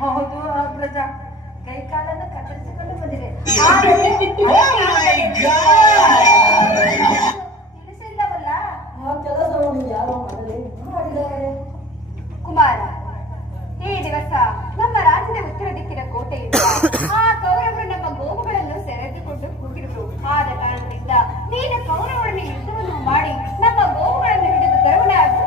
ಹೌದು ಅಗ್ರಜ, ಕೈ ಕಾಲನ್ನು ಕತ್ತರಿಸಿಕೊಂಡು ಬಂದಿದೆ. ತಿಳಿಸಿಲ್ಲವಲ್ಲ ಆ ಕೆಲಸವನ್ನು ಯಾರೋ ಮಾಡಿದ್ದಾರೆ. ಕುಮಾರ, ಈ ದಿವಸ ನಮ್ಮ ರಾಜ್ಯದ ಉತ್ತರ ದಿಕ್ಕಿನ ಕೋಟೆಯಿಂದ ಆ ಕೌರವರು ನಮ್ಮ ಗೋವುಗಳನ್ನು ಸೆರೆದುಕೊಂಡು ಹೋಗಿರುವರು. ಆದ ಕಾರಣದಿಂದ ನೀನು ಕೌರವರನ್ನು ಯುದ್ಧವನ್ನು ಮಾಡಿ ನಮ್ಮ ಗೋವುಗಳನ್ನು ಹಿಡಿದು ತರುವನಾಗು.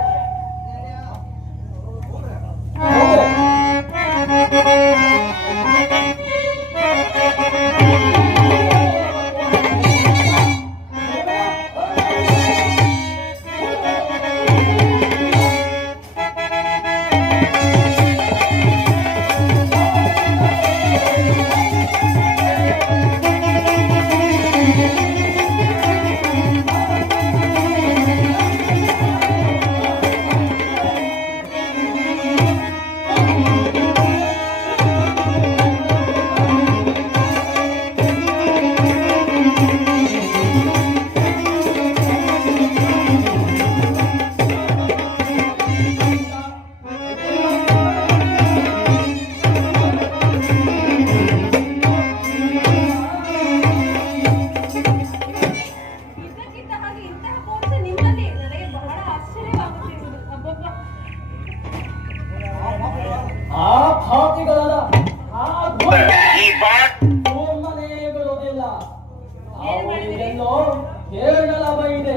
ಹೇಳಲಬೈದೆ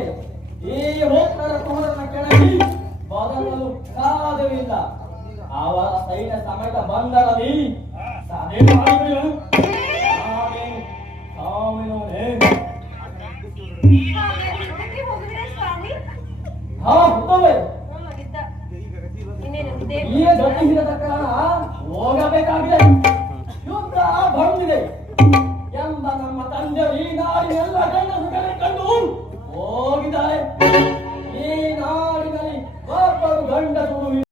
ಈ ಹೋಗ್ತರ ಕುಮರನ ಕೆಳಗಿ ಬದಲಲು ಸಾಧ್ಯವಿಲ್ಲ. ಅವರ ಸೈನ್ಯ ಸಮೇತ ಬಂದರಲ್ಲಿ ಸಾಧೆ ಮಾಡಿದಳು. ಈ ಗತಿಹಿರದ ಕಾರಣ ಹೋಗಬೇಕಾಗಿದೆ. ಯುದ್ಧ ಬಂದಿದೆ ಎಂಬ ನಮ್ಮ ತಂದೆ ಈ ನಾಡಿನೆಲ್ಲ ಗಂಡಸುಗಳೇ ಕಂಡು ಹೋಗಿದ್ದಾರೆ. ಈ ನಾಡಿನಲ್ಲಿ ಒಬ್ಬರು ಗಂಡಸರು